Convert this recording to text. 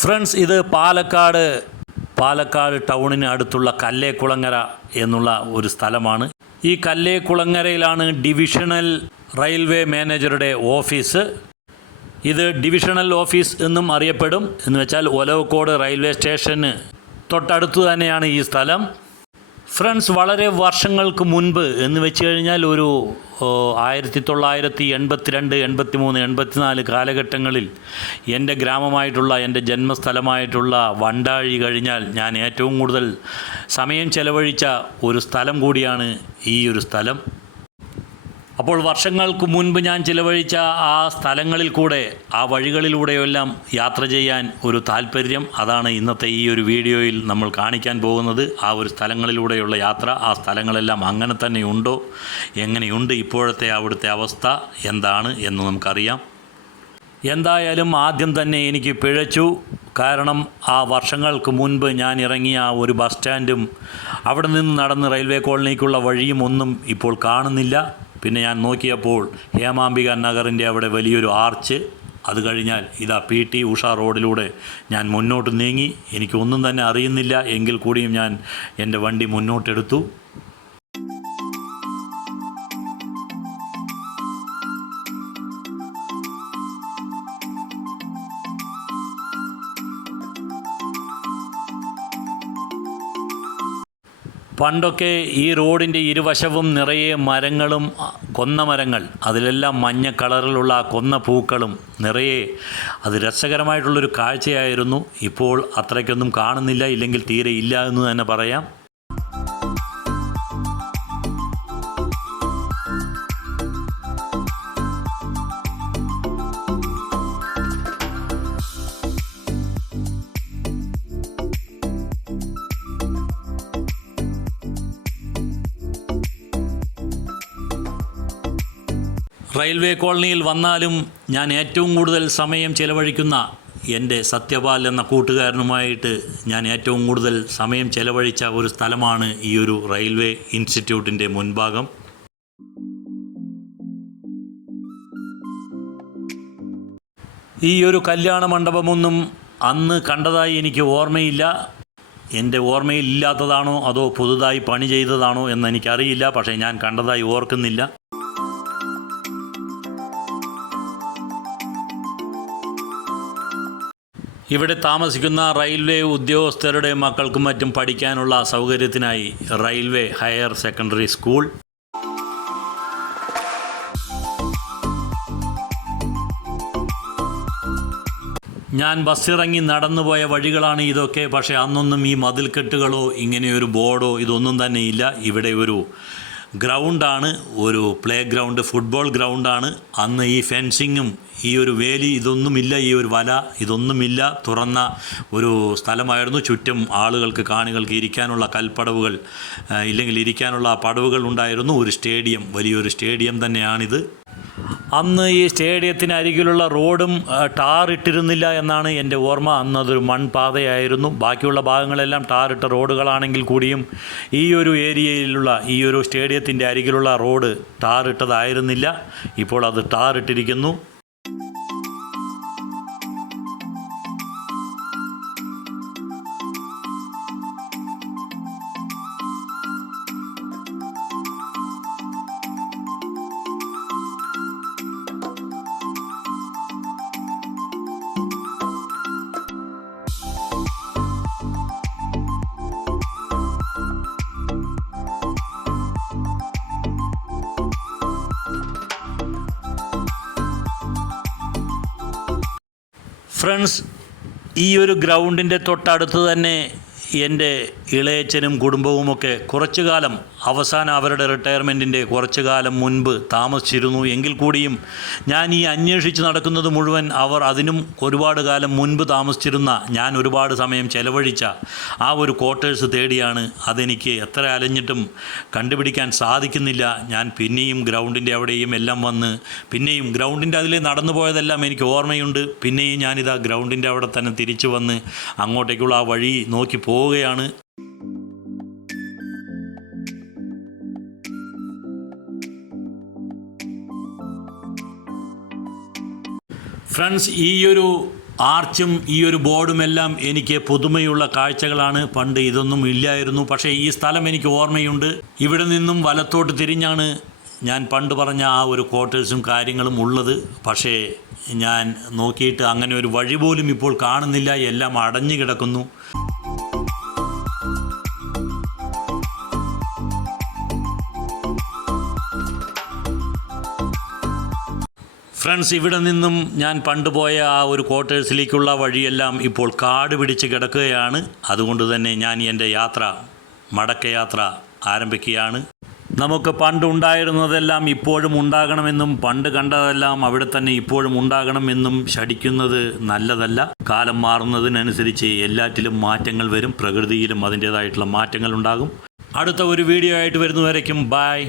Friends, ഇത് പാലക്കാട് ടൗണിന് അടുത്തുള്ള കല്ലേക്കുളങ്ങര എന്നുള്ള ഒരു സ്ഥലമാണ്. ഈ കല്ലേക്കുളങ്ങരയിലാണ് ഡിവിഷണൽ റെയിൽവേ മാനേജറുടെ ഓഫീസ്. ഇത് ഡിവിഷണൽ ഓഫീസ് എന്നും അറിയപ്പെടും. എന്ന് വെച്ചാൽ ഒലവക്കോട് റെയിൽവേ സ്റ്റേഷന് തൊട്ടടുത്ത് തന്നെയാണ് ഈ സ്ഥലം. ഫ്രണ്ട്സ്, വളരെ വർഷങ്ങൾക്ക് മുൻപ് എന്ന് വെച്ച് കഴിഞ്ഞാൽ ഒരു 1982, 83, 84 കാലഘട്ടങ്ങളിൽ എൻ്റെ ഗ്രാമമായിട്ടുള്ള എൻ്റെ ജന്മസ്ഥലമായിട്ടുള്ള വണ്ടാഴി കഴിഞ്ഞാൽ ഞാൻ ഏറ്റവും കൂടുതൽ സമയം ചെലവഴിച്ച ഒരു സ്ഥലം കൂടിയാണ് ഈ ഒരു സ്ഥലം. അപ്പോൾ വർഷങ്ങൾക്ക് മുൻപ് ഞാൻ ചിലവഴിച്ച ആ സ്ഥലങ്ങളിൽ കൂടെ, ആ വഴികളിലൂടെയെല്ലാം യാത്ര ചെയ്യാൻ ഒരു താല്പര്യം, അതാണ് ഇന്നത്തെ ഈ ഒരു വീഡിയോയിൽ നമ്മൾ കാണിക്കാൻ പോകുന്നത്. ആ ഒരു സ്ഥലങ്ങളിലൂടെയുള്ള യാത്ര, ആ സ്ഥലങ്ങളെല്ലാം അങ്ങനെ തന്നെ ഉണ്ടോ, എങ്ങനെയുണ്ട് ഇപ്പോഴത്തെ അവിടുത്തെ അവസ്ഥ എന്താണ് എന്ന് നമുക്കറിയാം. എന്തായാലും ആദ്യം തന്നെ എനിക്ക് പിഴച്ചു. കാരണം ആ വർഷങ്ങൾക്ക് മുൻപ് ഞാൻ ഇറങ്ങിയ ആ ഒരു ബസ് സ്റ്റാൻഡും അവിടെ നിന്ന് നടന്ന് റെയിൽവേ കോളനിക്കുള്ള വഴിയും ഒന്നും ഇപ്പോൾ കാണുന്നില്ല. പിന്നെ ഞാൻ നോക്കിയപ്പോൾ ഹേമാംബിക നഗറിൻ്റെ അവിടെ വലിയൊരു ആർച്ച്, അത് കഴിഞ്ഞാൽ ഇതാ PT ഉഷ റോഡിലൂടെ ഞാൻ മുന്നോട്ട് നീങ്ങി. എനിക്കൊന്നും തന്നെ അറിയുന്നില്ല എങ്കിൽ കൂടിയും ഞാൻ എൻ്റെ വണ്ടി മുന്നോട്ടെടുത്തു. പണ്ടൊക്കെ ഈ റോഡിൻ്റെ ഇരുവശവും നിറയെ മരങ്ങളും, കൊന്ന മരങ്ങൾ, അതിലെല്ലാം മഞ്ഞ കളറിലുള്ള കൊന്ന പൂക്കളും നിറയെ, അത് രസകരമായിട്ടുള്ളൊരു കാഴ്ചയായിരുന്നു. ഇപ്പോൾ അത്രയ്ക്കൊന്നും കാണുന്നില്ല, ഇല്ലെങ്കിൽ തീരെ ഇല്ല എന്ന് തന്നെ പറയാം. റെയിൽവേ കോളനിയിൽ വന്നാലും ഞാൻ ഏറ്റവും കൂടുതൽ സമയം ചെലവഴിക്കുന്ന എൻ്റെ സത്യപാൽ എന്ന കൂട്ടുകാരനുമായിട്ട് ഞാൻ ഏറ്റവും കൂടുതൽ സമയം ചെലവഴിച്ച ഒരു സ്ഥലമാണ് ഈ ഒരു റെയിൽവേ ഇൻസ്റ്റിറ്റ്യൂട്ടിൻ്റെ മുൻഭാഗം. ഈ ഒരു കല്യാണ മണ്ഡപമൊന്നും അന്ന് കണ്ടതായി എനിക്ക് ഓർമ്മയില്ല. എൻ്റെ ഓർമ്മയിൽ ഇല്ലാത്തതാണോ അതോ പുതുതായി പണി ചെയ്തതാണോ എന്നെനിക്കറിയില്ല. പക്ഷേ ഞാൻ കണ്ടതായി ഓർക്കുന്നില്ല. ഇവിടെ താമസിക്കുന്ന റെയിൽവേ ഉദ്യോഗസ്ഥരുടെ മക്കൾക്കും മറ്റും പഠിക്കാനുള്ള സൗകര്യത്തിനായി റെയിൽവേ ഹയർ സെക്കൻഡറി സ്കൂൾ. ഞാൻ ബസ്സിറങ്ങി നടന്നുപോയ വഴികളാണ് ഇതൊക്കെ. പക്ഷേ അന്നൊന്നും ഈ മതിൽക്കെട്ടുകളോ ഇങ്ങനെയൊരു ബോർഡോ ഇതൊന്നും തന്നെ ഇല്ല. ഇവിടെ ഒരു ഗ്രൗണ്ടാണ്, ഒരു പ്ലേ ഗ്രൗണ്ട്, ഫുട്ബോൾ ഗ്രൗണ്ടാണ്. അന്ന് ഈ ഫെൻസിങ്ങും ഈ ഒരു വേലി ഇതൊന്നുമില്ല, ഈ ഒരു വല ഇതൊന്നുമില്ല. തുറന്ന ഒരു സ്ഥലമായിരുന്നു. ചുറ്റും ആളുകൾക്ക്, കാണികൾക്ക് ഇരിക്കാനുള്ള കൽപ്പടവുകൾ, ഇല്ലെങ്കിൽ ഇരിക്കാനുള്ള പടവുകൾ ഉണ്ടായിരുന്നു. ഒരു സ്റ്റേഡിയം, വലിയൊരു സ്റ്റേഡിയം തന്നെയാണിത്. അന്ന് ഈ സ്റ്റേഡിയത്തിന് അരികിലുള്ള റോഡും ടാറിട്ടിരുന്നില്ല എന്നാണ് എൻ്റെ ഓർമ്മ. അന്ന് അതൊരു മൺപാതയായിരുന്നു. ബാക്കിയുള്ള ഭാഗങ്ങളെല്ലാം ടാറിട്ട റോഡുകളാണെങ്കിൽ കൂടിയും ഈ ഒരു ഏരിയയിലുള്ള, ഈ ഒരു സ്റ്റേഡിയത്തിൻ്റെ അരികിലുള്ള റോഡ് ടാറിട്ടതായിരുന്നില്ല. ഇപ്പോൾ അത് ടാറിട്ടിരിക്കുന്നു. ഫ്രണ്ട്സ്, ഈ ഒരു ഗ്രൗണ്ടിൻ്റെ തൊട്ടടുത്ത് തന്നെ എൻ്റെ ഇളയച്ചനും കുടുംബവുമൊക്കെ കുറച്ചു കാലം, അവസാനം അവരുടെ റിട്ടയർമെൻറ്റിൻ്റെ കുറച്ചു കാലം മുൻപ് താമസിച്ചിരുന്നു. എങ്കിൽ കൂടിയും ഞാൻ ഈ അന്വേഷിച്ച് നടക്കുന്നത് മുഴുവൻ അവർ അതിനും ഒരുപാട് കാലം മുൻപ് താമസിച്ചിരുന്ന, ഞാൻ ഒരുപാട് സമയം ചെലവഴിച്ച ആ ഒരു ക്വാർട്ടേഴ്സ് തേടിയാണ്. അതെനിക്ക് എത്ര അലഞ്ഞിട്ടും കണ്ടുപിടിക്കാൻ സാധിക്കുന്നില്ല. ഞാൻ പിന്നെയും ഗ്രൗണ്ടിൻ്റെ അവിടെയും എല്ലാം വന്ന്, പിന്നെയും ഗ്രൗണ്ടിൻ്റെ അതിലേ നടന്നു പോയതെല്ലാം എനിക്ക് ഓർമ്മയുണ്ട്. പിന്നെയും ഞാനിതാ ഗ്രൗണ്ടിൻ്റെ അവിടെ തന്നെ തിരിച്ചു വന്ന് അങ്ങോട്ടേക്കുള്ള ആ വഴി നോക്കി പോവുകയാണ്. ഫ്രണ്ട്സ്, ഈ ഒരു ആർച്ചും ഈ ഒരു ബോർഡുമെല്ലാം എനിക്ക് പുതുമയുള്ള കാഴ്ചകളാണ്. പണ്ട് ഇതൊന്നും ഇല്ലായിരുന്നു. പക്ഷേ ഈ സ്ഥലം എനിക്ക് ഓർമ്മയുണ്ട്. ഇവിടെ നിന്നും വലത്തോട്ട് തിരിഞ്ഞാണ് ഞാൻ പണ്ട് പറഞ്ഞ ആ ഒരു ക്വാർട്ടേഴ്സും കാര്യങ്ങളും ഉള്ളത്. പക്ഷേ ഞാൻ നോക്കിയിട്ട് അങ്ങനെ ഒരു വഴി പോലും ഇപ്പോൾ കാണുന്നില്ല. എല്ലാം അടഞ്ഞു കിടക്കുന്നു. ഫ്രണ്ട്സ്, ഇവിടെ നിന്നും ഞാൻ പണ്ട് പോയ ആ ഒരു ക്വാർട്ടേഴ്സിലേക്കുള്ള വഴിയെല്ലാം ഇപ്പോൾ കാട് പിടിച്ച് കിടക്കുകയാണ്. അതുകൊണ്ട് തന്നെ ഞാൻ എൻ്റെ മടക്കയാത്ര ആരംഭിക്കുകയാണ്. നമുക്ക് പണ്ട് ഉണ്ടായിരുന്നതെല്ലാം ഇപ്പോഴും ഉണ്ടാകണമെന്നും പണ്ട് കണ്ടതെല്ലാം അവിടെ തന്നെ ഇപ്പോഴും ഉണ്ടാകണമെന്നും ശഠിക്കുന്നത് നല്ലതല്ല. കാലം മാറുന്നതിനനുസരിച്ച് എല്ലാറ്റിലും മാറ്റങ്ങൾ വരും. പ്രകൃതിയിലും അതിൻ്റേതായിട്ടുള്ള മാറ്റങ്ങൾ ഉണ്ടാകും. അടുത്ത ഒരു വീഡിയോ ആയിട്ട് വരുന്നവരേക്കും ബൈ.